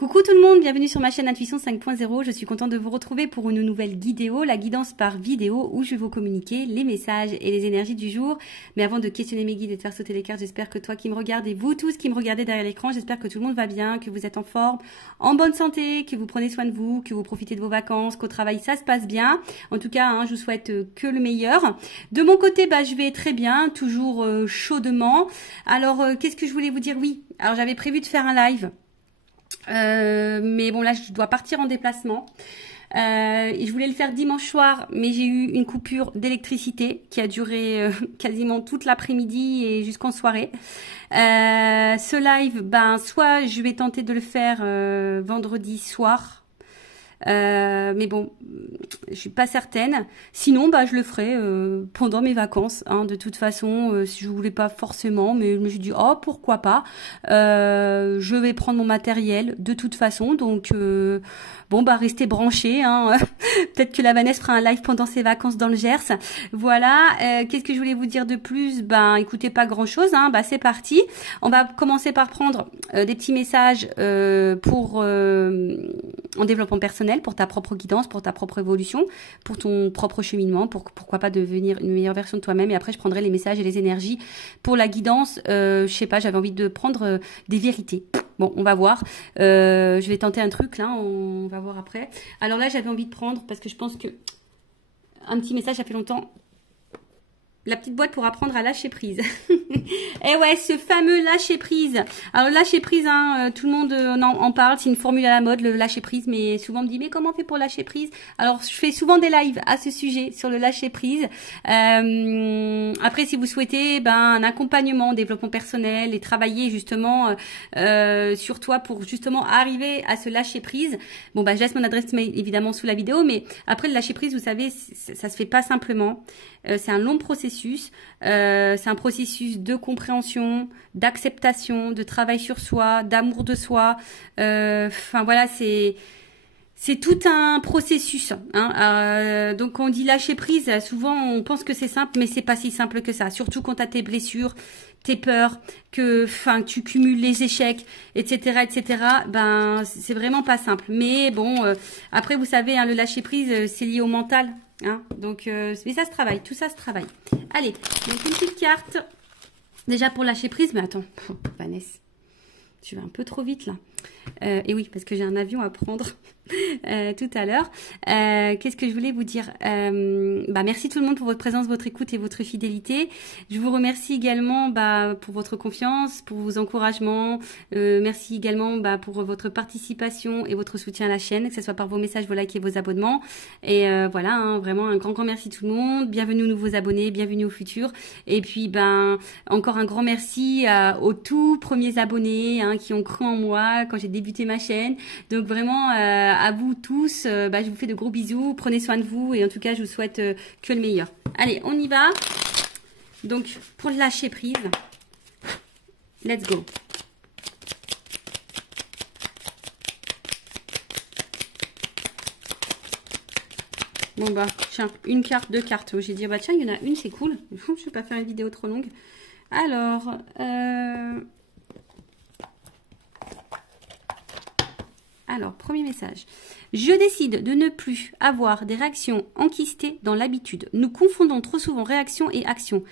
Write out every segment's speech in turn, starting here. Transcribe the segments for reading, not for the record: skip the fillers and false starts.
Coucou tout le monde, bienvenue sur ma chaîne Intuition 5.0. Je suis contente de vous retrouver pour une nouvelle guidéo, la guidance par vidéo où je vais vous communiquer les messages et les énergies du jour. Mais avant de questionner mes guides et de faire sauter les cartes, j'espère que toi qui me regardes et vous tous qui me regardez derrière l'écran, j'espère que tout le monde va bien, que vous êtes en forme, en bonne santé, que vous prenez soin de vous, que vous profitez de vos vacances, qu'au travail ça se passe bien. En tout cas, je vous souhaite que le meilleur. De mon côté, je vais très bien, toujours chaudement. Alors, qu'est-ce que je voulais vous dire? Oui, alors j'avais prévu de faire un live. Mais bon là je dois partir en déplacement et je voulais le faire dimanche soir, mais j'ai eu une coupure d'électricité qui a duré quasiment toute l'après-midi et jusqu'en soirée. Ce live, soit je vais tenter de le faire vendredi soir, mais bon, je suis pas certaine. Sinon, je le ferai pendant mes vacances. De toute façon, si je voulais pas forcément, mais je me suis dit pourquoi pas. Je vais prendre mon matériel de toute façon, donc restez branchés. Peut-être que la Vanessa fera un live pendant ses vacances dans le Gers. Voilà. Qu'est-ce que je voulais vous dire de plus? Écoutez, pas grand-chose. C'est parti. On va commencer par prendre des petits messages pour en développement personnel, pour ta propre guidance, pour ta propre évolution, pour ton propre cheminement, pourquoi pas devenir une meilleure version de toi-même. Et après, je prendrai les messages et les énergies pour la guidance. Je sais pas, j'avais envie de prendre des vérités. Bon, on va voir. Je vais tenter un truc là, on va voir après. Alors là, j'avais envie de prendre, parce que je pense que un petit message, ça fait longtemps. La petite boîte pour apprendre à lâcher prise. Et ouais, ce fameux lâcher prise. Alors lâcher prise, tout le monde en parle, c'est une formule à la mode, le lâcher prise, mais souvent on me dit mais comment on fait pour lâcher prise? Alors je fais souvent des lives à ce sujet sur le lâcher prise. Après si vous souhaitez un accompagnement, développement personnel et travailler justement sur toi pour justement arriver à ce lâcher prise. Bon je laisse mon adresse mail évidemment sous la vidéo, mais après le lâcher prise, vous savez, ça se fait pas simplement. C'est un long processus, c'est un processus de compréhension, d'acceptation, de travail sur soi, d'amour de soi. Voilà, c'est tout un processus. Donc quand on dit lâcher prise, souvent on pense que c'est simple, mais c'est pas si simple que ça. Surtout quand tu as tes blessures, tes peurs, que tu cumules les échecs, etc., etc. C'est vraiment pas simple. Mais bon, après vous savez, le lâcher prise, c'est lié au mental. Donc, mais ça se travaille, tout ça se travaille. Allez, donc une petite carte. Déjà pour lâcher prise, mais attends, Vanessa, tu vas un peu trop vite là. Et oui, parce que j'ai un avion à prendre tout à l'heure. Qu'est-ce que je voulais vous dire? Merci tout le monde pour votre présence, votre écoute et votre fidélité. Je vous remercie également pour votre confiance, pour vos encouragements. Merci également pour votre participation et votre soutien à la chaîne, que ce soit par vos messages, vos likes et vos abonnements. Et voilà, vraiment un grand merci tout le monde. Bienvenue aux nouveaux abonnés, bienvenue aux futurs. Et puis encore un grand merci aux tout premiers abonnés qui ont cru en moi quand j'ai débuté ma chaîne. Donc vraiment à vous tous, je vous fais de gros bisous, prenez soin de vous et en tout cas je vous souhaite que le meilleur. Allez, on y va. Donc pour lâcher prise, let's go. Bon tiens, une carte, deux cartes. J'ai dit tiens, il y en a une, c'est cool. Je vais pas faire une vidéo trop longue. Alors premier message. Je décide de ne plus avoir des réactions enquistées dans l'habitude. Nous confondons trop souvent réaction et action.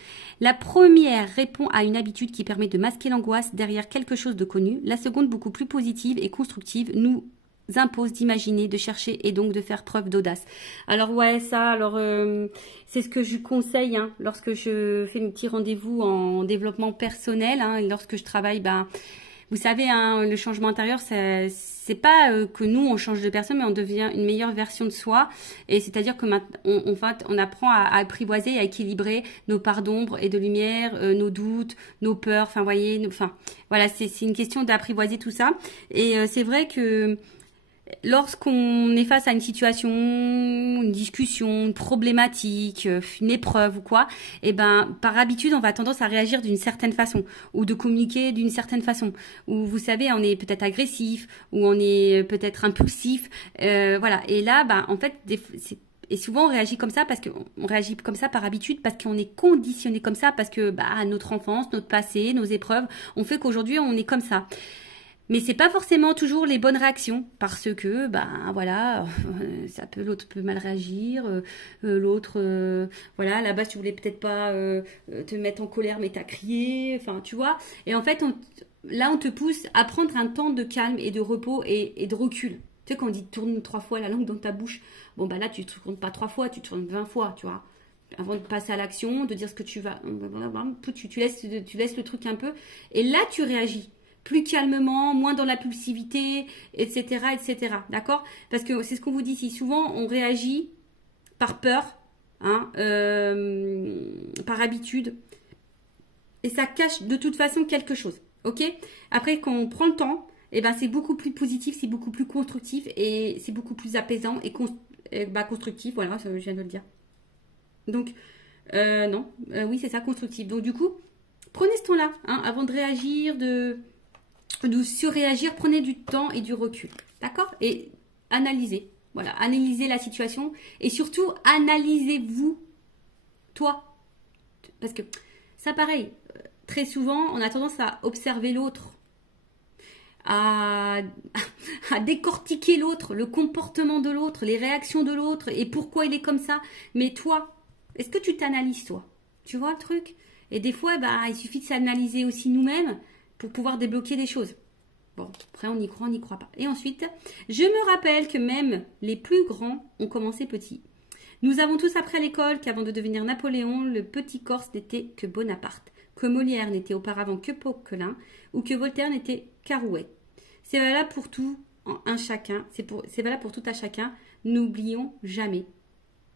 La première répond à une habitude qui permet de masquer l'angoisse derrière quelque chose de connu. La seconde, beaucoup plus positive et constructive, nous impose d'imaginer, de chercher et donc de faire preuve d'audace. Alors ouais, c'est ce que je conseille lorsque je fais mes petits rendez-vous en développement personnel, et lorsque je travaille, vous savez, le changement intérieur, c'est pas que nous on change de personne, mais on devient une meilleure version de soi. Et c'est-à-dire que on apprend à apprivoiser et à équilibrer nos parts d'ombre et de lumière, nos doutes, nos peurs. Voilà, c'est une question d'apprivoiser tout ça. Et c'est vrai que lorsqu'on est face à une situation, une discussion, une problématique, une épreuve ou quoi, par habitude, on va tendance à réagir d'une certaine façon ou de communiquer d'une certaine façon. Ou vous savez, on est peut-être agressif ou on est peut-être impulsif. Voilà. Et là, en fait, et souvent on réagit comme ça parce qu'on réagit comme ça par habitude, parce qu'on est conditionné comme ça, parce que notre enfance, notre passé, nos épreuves ont fait qu'aujourd'hui on est comme ça. Mais c'est pas forcément toujours les bonnes réactions parce que ben voilà, l'autre peut mal réagir, l'autre voilà, à la base tu voulais peut-être pas te mettre en colère mais t'as crié, enfin tu vois. Et en fait là on te pousse à prendre un temps de calme et de repos et de recul. Tu sais quand on dit tourne 3 fois la langue dans ta bouche, bon bah là tu te tournes pas 3 fois, tu tournes 20 fois, tu vois. Avant de passer à l'action, de dire ce que tu vas, tu laisses le truc un peu et là tu réagis. Plus calmement, moins dans l'impulsivité, etc., etc. D'accord? Parce que c'est ce qu'on vous dit ici. Souvent, on réagit par peur, hein, par habitude, et ça cache de toute façon quelque chose. Ok? Après, quand on prend le temps, eh ben, c'est beaucoup plus positif, c'est beaucoup plus constructif et c'est beaucoup plus apaisant et constructif. Voilà, je viens de le dire. Donc, non, oui, c'est ça, constructif. Donc, du coup, prenez ce temps-là, hein, avant de réagir, de surréagir, prenez du temps et du recul. D'accord? Et analysez. Voilà, analysez la situation. Et surtout, analysez-vous, toi. Parce que ça, pareil, très souvent, on a tendance à observer l'autre. À décortiquer l'autre, le comportement de l'autre, les réactions de l'autre et pourquoi il est comme ça. Mais toi, est-ce que tu t'analyses, toi? Tu vois le truc? Et des fois, bah, il suffit de s'analyser aussi nous-mêmes pour pouvoir débloquer des choses. Bon, après on y croit, on n'y croit pas. Et ensuite, je me rappelle que même les plus grands ont commencé petits. Nous avons tous appris à l'école qu'avant de devenir Napoléon, le petit Corse n'était que Bonaparte, que Molière n'était auparavant que Poquelin, ou que Voltaire n'était qu'Arouet. C'est valable pour tout un chacun, c'est valable pour tout un chacun, n'oublions jamais.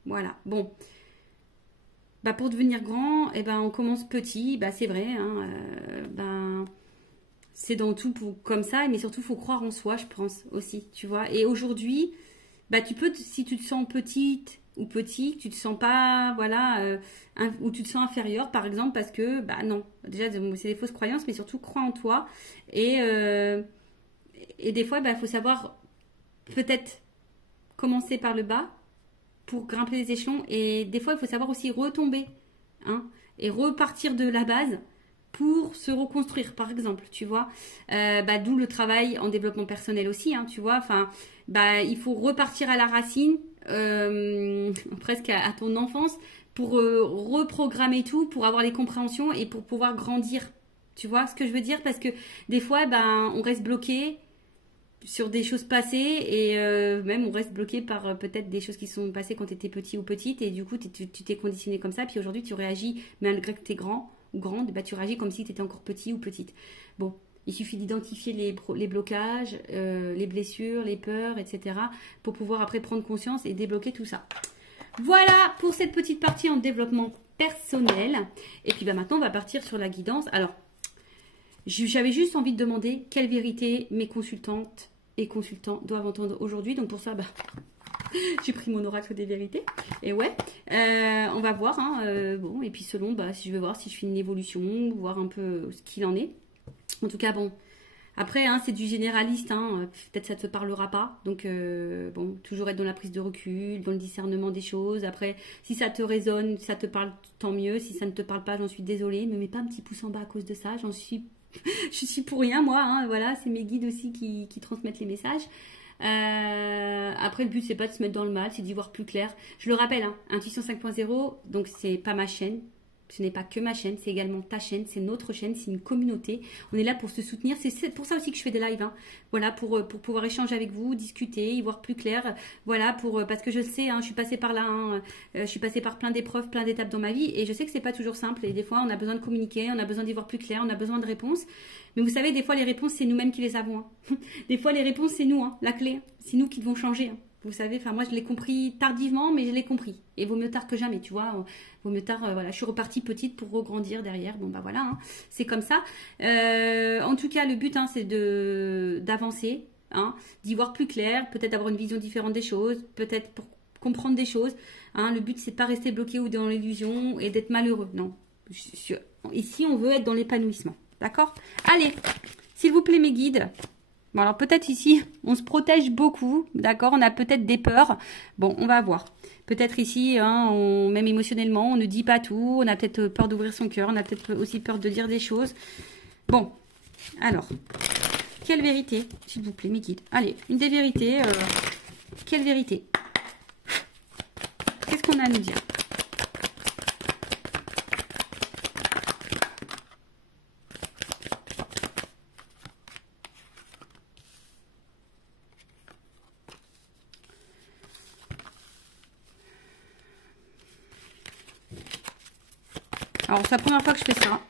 Voilà, bon. Bah pour devenir grand, eh ben on commence petit, bah c'est vrai, hein, c'est dans tout comme ça, mais surtout, il faut croire en soi, je pense, aussi, tu vois. Et aujourd'hui, bah, tu peux, si tu te sens petite ou petit, tu te sens pas, voilà, ou tu te sens inférieur, par exemple, parce que, bah non, déjà, c'est des fausses croyances, mais surtout, crois en toi. Et des fois, bah, il faut savoir, peut-être, commencer par le bas pour grimper les échelons. Et des fois, il faut savoir aussi retomber, hein, et repartir de la base pour se reconstruire, par exemple, tu vois. D'où le travail en développement personnel aussi, hein, tu vois. Enfin, il faut repartir à la racine, presque à ton enfance, pour reprogrammer tout, pour avoir les compréhensions et pour pouvoir grandir. Tu vois ce que je veux dire? Parce que des fois, on reste bloqué sur des choses passées et même on reste bloqué par peut-être des choses qui sont passées quand tu étais petit ou petite et du coup, tu t'es conditionné comme ça. Puis aujourd'hui, tu réagis malgré que tu es grand ou grande, bah, tu réagis comme si tu étais encore petit ou petite. Bon, il suffit d'identifier les blocages, les blessures, les peurs, etc. pour pouvoir après prendre conscience et débloquer tout ça. Voilà pour cette petite partie en développement personnel. Et puis maintenant, on va partir sur la guidance. Alors, j'avais juste envie de demander quelle vérité mes consultantes et consultants doivent entendre aujourd'hui. Donc pour ça, j'ai pris mon oracle des vérités. Et ouais, on va voir. Hein, bon, et puis selon, si je veux voir si je fais une évolution, voir un peu ce qu'il en est. En tout cas, bon. Après, hein, c'est du généraliste. Hein, peut-être ça ne te parlera pas. Donc, bon, toujours être dans la prise de recul, dans le discernement des choses. Après, si ça te résonne, si ça te parle, tant mieux. Si ça ne te parle pas, j'en suis désolée. Ne me mets pas un petit pouce en bas à cause de ça. Je suis pour rien, moi. Hein, voilà, c'est mes guides aussi qui transmettent les messages. Après, le but, c'est pas de se mettre dans le mal, c'est d'y voir plus clair. Je le rappelle, hein, Intuition 5.0, donc c'est pas ma chaîne. Ce n'est pas que ma chaîne, c'est également ta chaîne, c'est notre chaîne, c'est une communauté. On est là pour se soutenir. C'est pour ça aussi que je fais des lives. Hein. Voilà, pour pouvoir échanger avec vous, discuter, y voir plus clair. Voilà, parce que je le sais, hein, je suis passée par là. Hein, je suis passée par plein d'épreuves, plein d'étapes dans ma vie. Et je sais que c'est pas toujours simple. Et des fois, on a besoin de communiquer, on a besoin d'y voir plus clair, on a besoin de réponses. Mais vous savez, des fois, les réponses, c'est nous-mêmes qui les avons. Hein. Des fois, les réponses, c'est nous, hein, la clé. C'est nous qui devons changer. Hein. Vous savez, enfin moi je l'ai compris tardivement, mais je l'ai compris. Et vaut mieux tard que jamais, tu vois. Vaut mieux tard, voilà. Je suis repartie petite pour regrandir derrière. Bon voilà, hein, c'est comme ça. En tout cas, le but, hein, c'est d'avancer, hein, d'y voir plus clair, peut-être avoir une vision différente des choses, peut-être pour comprendre des choses. Hein. Le but, c'est de pas rester bloqué ou dans l'illusion et d'être malheureux. Non. Ici, on veut être dans l'épanouissement. D'accord? Allez, s'il vous plaît, mes guides. Bon, alors peut-être ici, on se protège beaucoup, d'accord? On a peut-être des peurs. Bon, on va voir. Peut-être ici, hein, même émotionnellement, on ne dit pas tout. On a peut-être peur d'ouvrir son cœur. On a peut-être aussi peur de dire des choses. Bon, alors, Quelle vérité, s'il vous plaît, mes guides. Allez, une des vérités. Quelle vérité? Qu'est-ce qu'on a à nous dire? Alors, c'est la première fois que je fais ça.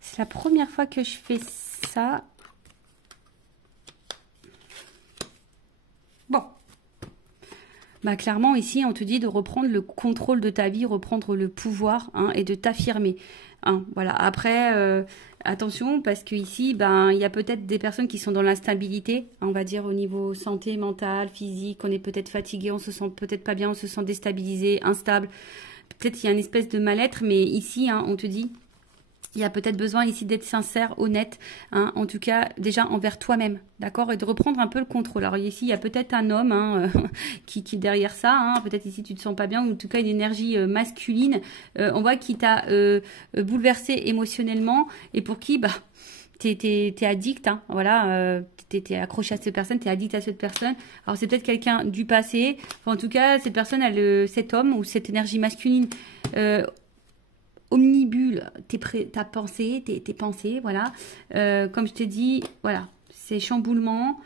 C'est la première fois que je fais ça. Bon. Bah, clairement, ici, on te dit de reprendre le contrôle de ta vie, reprendre le pouvoir, hein, et de t'affirmer. Hein, voilà. Après, attention, parce que ici, ben, il y a peut-être des personnes qui sont dans l'instabilité, on va dire au niveau santé, mentale, physique. On est peut-être fatigué, on se sent peut-être pas bien, on se sent déstabilisé, instable. Peut-être qu'il y a une espèce de mal-être, mais ici, hein, on te dit... Il y a peut-être besoin ici d'être sincère, honnête, hein, en tout cas déjà envers toi-même, d'accord, et de reprendre un peu le contrôle. Alors ici, il y a peut-être un homme, hein, qui est derrière ça, hein, peut-être ici tu te sens pas bien, ou en tout cas une énergie masculine, on voit qui t'a bouleversé émotionnellement, et pour qui, bah, t'es addict, hein, voilà, t'es accroché à cette personne, t'es addict à cette personne. Alors c'est peut-être quelqu'un du passé, enfin, en tout cas cette personne, cet homme ou cette énergie masculine, omnibule ta pensée, tes pensées, voilà. Comme je t'ai dit, voilà, c'est chamboulement.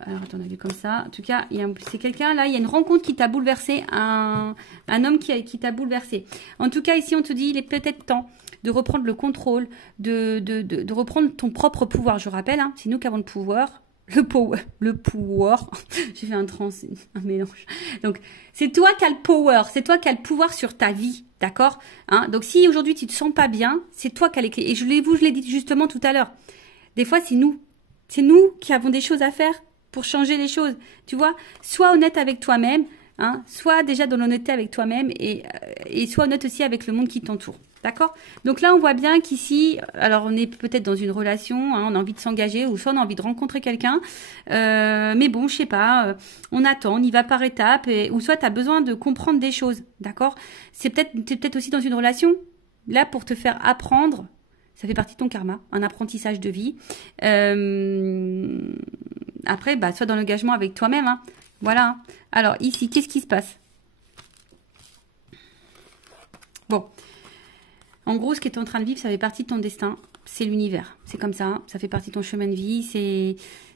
Alors, attends, on a vu comme ça. En tout cas, c'est quelqu'un, là, il y a une rencontre qui t'a bouleversé, un homme qui t'a bouleversé. En tout cas, ici, on te dit, il est peut-être temps de reprendre le contrôle, de reprendre ton propre pouvoir. Je rappelle, hein, c'est nous qui avons le pouvoir. Le pouvoir. J'ai fait un mélange. Donc, c'est toi qui as le power, c'est toi qui as le pouvoir sur ta vie, d'accord, hein? Donc, si aujourd'hui tu te sens pas bien, c'est toi qui as les clés. Et je l'ai dit justement tout à l'heure. Des fois, c'est nous qui avons des choses à faire pour changer les choses. Tu vois, sois honnête avec toi-même, hein, sois déjà dans l'honnêteté avec toi-même et sois honnête aussi avec le monde qui t'entoure. D'accord? Donc là, on voit bien qu'ici, alors on est peut-être dans une relation, hein, on a envie de s'engager ou soit on a envie de rencontrer quelqu'un. Mais bon, je sais pas, on attend, on y va par étapes ou soit tu as besoin de comprendre des choses. D'accord? T'es peut-être aussi dans une relation, là, pour te faire apprendre. Ça fait partie de ton karma, un apprentissage de vie. Après, bah, sois dans l'engagement avec toi-même. Hein. Voilà. Alors ici, qu'est-ce qui se passe? Bon. En gros, ce que tu es en train de vivre, ça fait partie de ton destin. C'est l'univers. C'est comme ça. Ça fait partie de ton chemin de vie.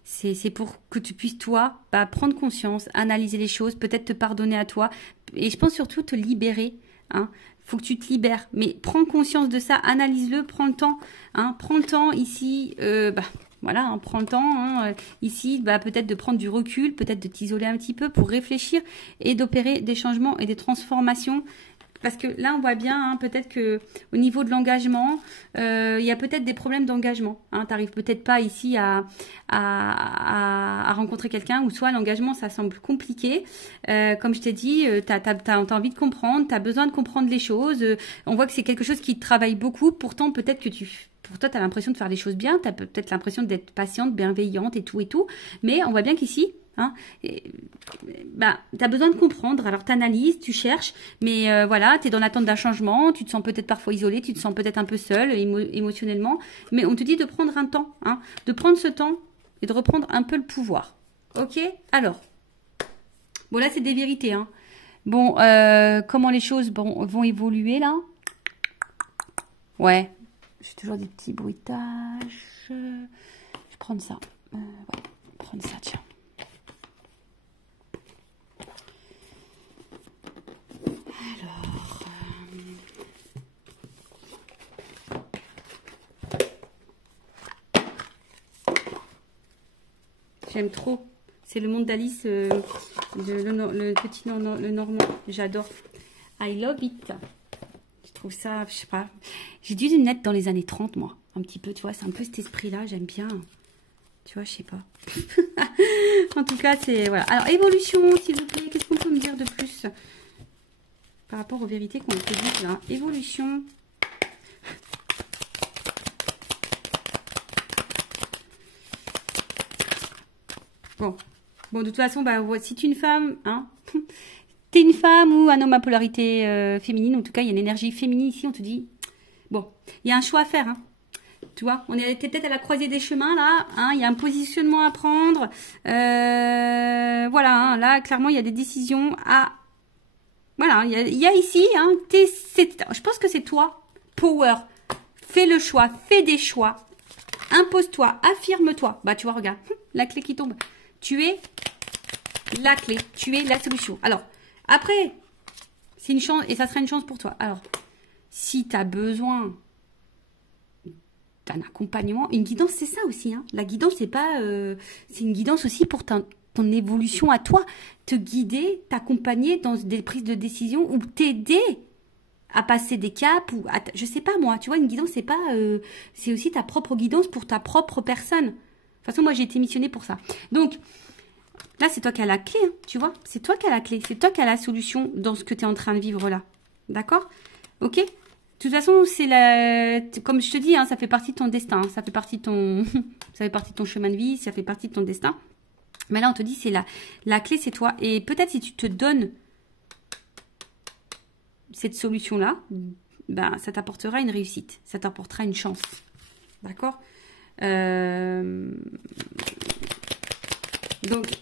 C'est pour que tu puisses, toi, bah, prendre conscience, analyser les choses, peut-être te pardonner à toi. Et je pense surtout te libérer. Hein. Faut que tu te libères. Mais prends conscience de ça. Analyse-le. Prends le temps. Hein. Prends le temps ici. Voilà, hein, prends le temps. Hein, ici, bah, peut-être de prendre du recul, peut-être de t'isoler un petit peu pour réfléchir et d'opérer des changements et des transformations. Parce que là, on voit bien, hein, peut-être que au niveau de l'engagement, il y a peut-être des problèmes d'engagement. Hein, tu n'arrives peut-être pas ici à rencontrer quelqu'un, ou soit l'engagement, ça semble compliqué. Comme je t'ai dit, t'as envie de comprendre, tu as besoin de comprendre les choses. On voit que c'est quelque chose qui te travaille beaucoup. Pourtant, peut-être que pour toi, tu as l'impression de faire les choses bien. Tu as peut-être l'impression d'être patiente, bienveillante et tout et tout. Mais on voit bien qu'ici... Hein, bah, tu as besoin de comprendre, alors tu analyses, tu cherches, mais voilà, tu es dans l'attente d'un changement, tu te sens peut-être parfois isolé, tu te sens peut-être un peu seul émotionnellement, mais on te dit de prendre un temps, hein, de prendre ce temps et de reprendre un peu le pouvoir. Ok? Alors, bon là c'est des vérités. Hein. Bon, comment les choses vont évoluer là? Ouais, j'ai toujours des petits bruitages. Je vais prendre ça. Ouais, prendre ça, tiens. J'aime trop. C'est le monde d'Alice, le petit le Normand. J'adore. I love it. Je trouve ça, je sais pas. J'ai dû me mettre dans les années 30, moi. Un petit peu, tu vois. C'est un peu cet esprit-là. J'aime bien. Tu vois, je sais pas. En tout cas, c'est... Voilà. Alors, évolution, s'il vous plaît. Qu'est-ce qu'on peut me dire de plus par rapport aux vérités qu'on te dit là? Évolution. Bon, de toute façon, bah, si tu es une femme, hein, t'es une femme ou un homme à polarité féminine, en tout cas, il y a une énergie féminine ici, on te dit, bon, il y a un choix à faire, hein. Tu vois, on était peut-être à la croisée des chemins, là, hein, il y a un positionnement à prendre, voilà, hein, là, clairement, il y a des décisions à, voilà, il y a ici, hein, je pense que c'est toi, power, fais le choix, fais des choix, impose-toi, affirme-toi, bah, tu vois, regarde, la clé qui tombe, tu es la clé, tu es la solution. Alors, après, c'est une chance, et ça sera une chance pour toi. Alors, si tu as besoin d'un accompagnement, une guidance, c'est ça aussi. Hein. La guidance, c'est pas, c'est une guidance aussi pour ton évolution à toi. Te guider, t'accompagner dans des prises de décision ou t'aider à passer des caps ou je sais pas moi. Tu vois, une guidance, c'est pas, c'est aussi ta propre guidance pour ta propre personne. De toute façon, moi, j'ai été missionnée pour ça. Donc, là, c'est toi qui as la clé, hein, tu vois. C'est toi qui as la clé. C'est toi qui as la solution dans ce que tu es en train de vivre là. D'accord? Ok? De toute façon, c'est comme je te dis, hein, ça fait partie de ton destin. Hein, ça fait partie de ton... ça fait partie de ton chemin de vie. Ça fait partie de ton destin. Mais là, on te dit, c'est la clé, c'est toi. Et peut-être si tu te donnes cette solution-là, ben, ça t'apportera une réussite. Ça t'apportera une chance. D'accord? Donc,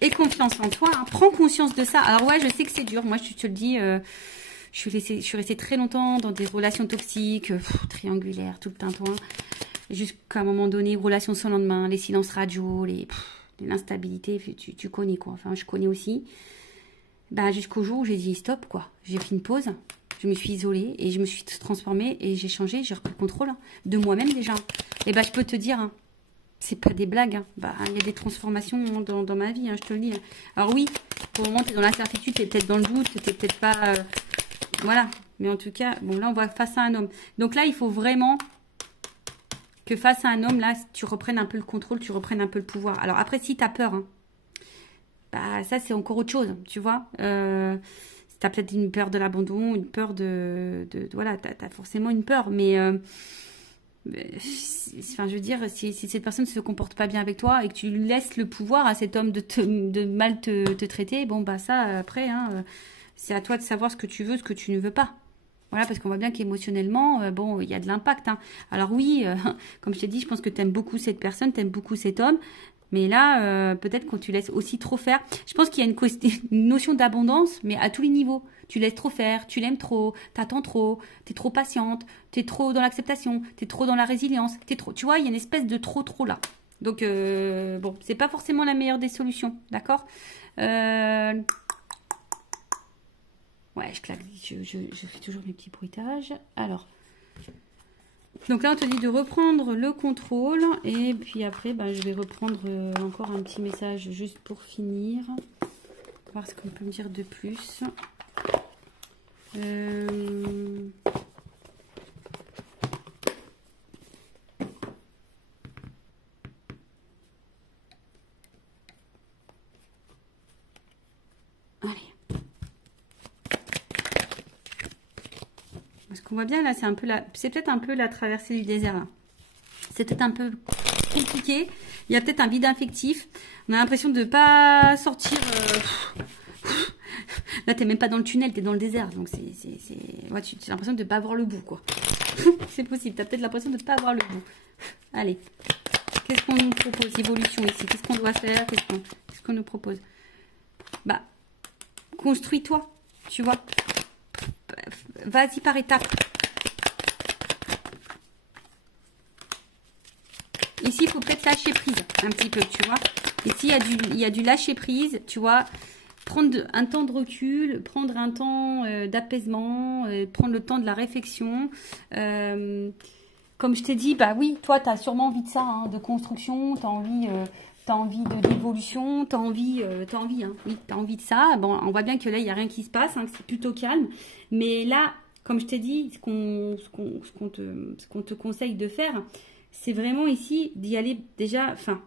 aie confiance en toi, hein. Prends conscience de ça. Alors ouais, je sais que c'est dur. Moi, je te le dis, je suis restée très longtemps dans des relations toxiques, triangulaires, tout le tintouin. Jusqu'à un moment donné, relations sans lendemain, les silences radio, l'instabilité, tu connais quoi. Enfin, je connais aussi. Ben, jusqu'au jour où j'ai dit stop, quoi. J'ai fait une pause. Je me suis isolée et je me suis transformée et j'ai changé, j'ai repris le contrôle hein, de moi-même déjà. Et ben, je peux te dire... Hein, c'est pas des blagues, hein. Bah, il y a des transformations dans ma vie, hein, je te le dis. Alors oui, pour le moment, tu es dans l'incertitude, tu es peut-être dans le doute, tu n'es peut-être pas... voilà, mais en tout cas, bon là, on va face à un homme. Donc là, il faut vraiment que face à un homme, là, tu reprennes un peu le contrôle, tu reprennes un peu le pouvoir. Alors après, si tu as peur, hein, bah ça, c'est encore autre chose, tu vois. Tu as peut-être une peur de l'abandon, une peur voilà, tu as forcément une peur, mais... enfin, je veux dire, si cette personne ne se comporte pas bien avec toi et que tu laisses le pouvoir à cet homme de mal te traiter, bon, bah ça, après, hein, c'est à toi de savoir ce que tu veux, ce que tu ne veux pas. Voilà, parce qu'on voit bien qu'émotionnellement, bon, il y a de l'impact. Hein. Alors oui, comme je t'ai dit, je pense que tu aimes beaucoup cette personne, tu aimes beaucoup cet homme. Mais là, peut-être quand tu laisses aussi trop faire, je pense qu'il y a une notion d'abondance, mais à tous les niveaux. Tu laisses trop faire, tu l'aimes trop, t'attends trop, t'es trop patiente, t'es trop dans l'acceptation, t'es trop dans la résilience, t'es trop. Tu vois, il y a une espèce de trop là. Donc bon, c'est pas forcément la meilleure des solutions, d'accord? Ouais, je claque, je fais toujours mes petits bruitages. Alors. Donc là, on te dit de reprendre le contrôle. Et puis après, bah, je vais reprendre encore un petit message juste pour finir. Voir ce qu'on peut me dire de plus. Allez. Parce qu'on voit bien là, c'est peut-être un peu la traversée du désert. C'est peut-être un peu compliqué. Il y a peut-être un vide affectif. On a l'impression de ne pas sortir. Là, t'es même pas dans le tunnel, t'es dans le désert. Donc, ouais, tu as l'impression de ne pas avoir le bout, quoi. C'est possible. Tu as peut-être l'impression de ne pas avoir le bout. Allez. Qu'est-ce qu'on nous propose? Évolution ici. Qu'est-ce qu'on doit faire? Qu'est-ce qu'on nous propose? Bah, construis-toi. Tu vois. Vas-y par étapes. Ici, il faut peut-être lâcher prise un petit peu, tu vois. Ici, il y a du lâcher prise, tu vois. Prendre un temps de recul, prendre un temps d'apaisement, prendre le temps de la réflexion. Comme je t'ai dit, bah oui, toi, tu as sûrement envie de ça, hein, de construction, tu as envie d'évolution, tu as envie, hein, oui, tu as envie de ça. Bon, on voit bien que là, il n'y a rien qui se passe, hein, que c'est plutôt calme. Mais là, comme je t'ai dit, ce qu'on te conseille de faire, c'est vraiment ici d'y aller déjà, enfin,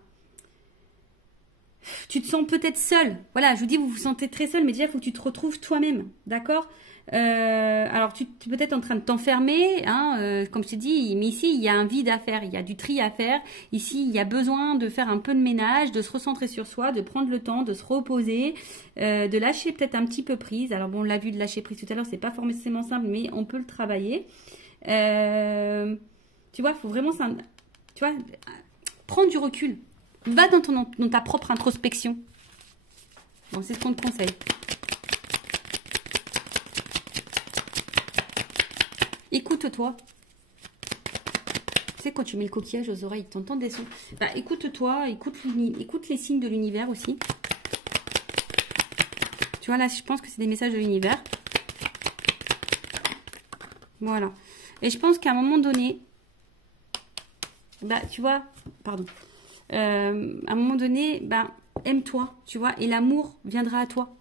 tu te sens peut-être seul. Voilà, je vous dis, vous vous sentez très seul, mais déjà, il faut que tu te retrouves toi-même, d'accord? Alors, tu es peut-être en train de t'enfermer, hein, comme je t'ai dit, mais ici, il y a un vide à faire, il y a du tri à faire. Ici, il y a besoin de faire un peu de ménage, de se recentrer sur soi, de prendre le temps, de se reposer, de lâcher peut-être un petit peu prise. Alors, bon, on l'a vu de lâcher prise tout à l'heure, c'est pas forcément simple, mais on peut le travailler. Tu vois, il faut vraiment, tu vois, prendre du recul. Va dans ta propre introspection. Bon, c'est ce qu'on te conseille. Écoute-toi. Tu sais, quand tu mets le coquillage aux oreilles, tu entends des sons. Bah, écoute-toi, écoute les signes de l'univers aussi. Tu vois, là, je pense que c'est des messages de l'univers. Voilà. Et je pense qu'à un moment donné, bah, tu vois, pardon. À un moment donné, bah, aime-toi, tu vois, et l'amour viendra à toi.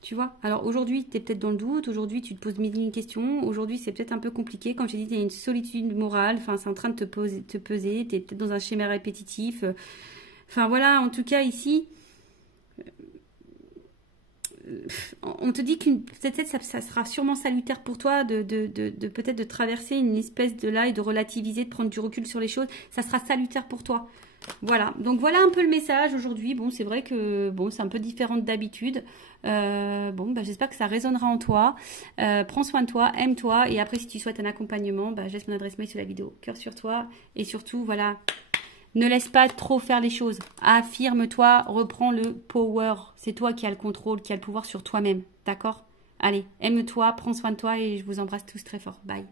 Tu vois, alors aujourd'hui, tu es peut-être dans le doute, aujourd'hui, tu te poses mille et une questions, aujourd'hui, c'est peut-être un peu compliqué. Comme je t'ai dit, il y a une solitude morale, enfin, c'est en train de te peser, tu es peut-être dans un schéma répétitif. Enfin, voilà, en tout cas, ici, on te dit qu'une peut-être ça sera sûrement salutaire pour toi de peut-être de traverser une espèce de là et de relativiser, de prendre du recul sur les choses. Ça sera salutaire pour toi. Voilà, donc voilà un peu le message aujourd'hui. Bon, c'est vrai que bon, c'est un peu différent d'habitude. Bon, bah, j'espère que ça résonnera en toi. Prends soin de toi, aime-toi. Et après, si tu souhaites un accompagnement, bah, je laisse mon adresse mail sur la vidéo. Cœur sur toi. Et surtout, voilà, ne laisse pas trop faire les choses. Affirme-toi, reprends le power. C'est toi qui as le contrôle, qui as le pouvoir sur toi-même. D'accord? Allez, aime-toi, prends soin de toi et je vous embrasse tous très fort. Bye.